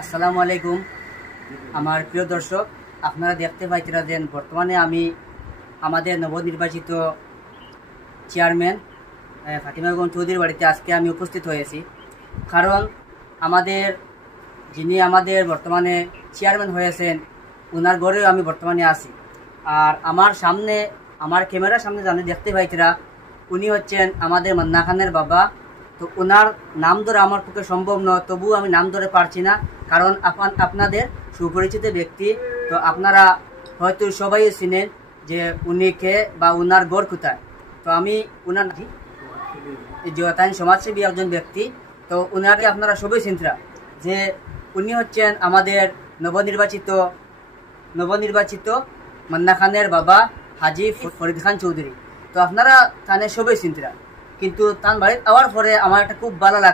আসসালামু আলাইকুম। আমার প্রিয় দর্শক, আপনারা দেখতে পাইতেরা যে বর্তমানে আমি আমাদের নবনির্বাচিত চেয়ারম্যান ফাতিমা বেগম চৌধুরীর বাড়িতে আজকে আমি উপস্থিত হয়েছি। কারণ যিনি আমাদের বর্তমানে চেয়ারম্যান হয়েছেন, ওনার ঘরেও আমি বর্তমানে আছি। আর আমার ক্যামেরার সামনে জানি দেখতে পাইতেরা, উনি হচ্ছেন আমাদের মান্না খানের বাবা। তো ওনার নাম ধরে আমার পক্ষে সম্ভব নয়, তবুও আমি নাম ধরে পারছি না, কারণ আপনাদের সুপরিচিত ব্যক্তি। তো আপনারা হয়তো সবাই চিনেন যে উনি কে বা উনার গড় কোথায়। তো আমি উনার সমাজসেবী একজন ব্যক্তি। তো উনাকে আপনারা সবাই চিনতরা যে উনি হচ্ছেন আমাদের নবনির্বাচিত মান্না খানের বাবা হাজি ফরিদ খান চৌধুরী। তো আপনারা তানে সবাই চিনতরা, কিন্তু তার বাড়িতে আওয়ার পরে আমার একটা খুব ভালো লাগছে।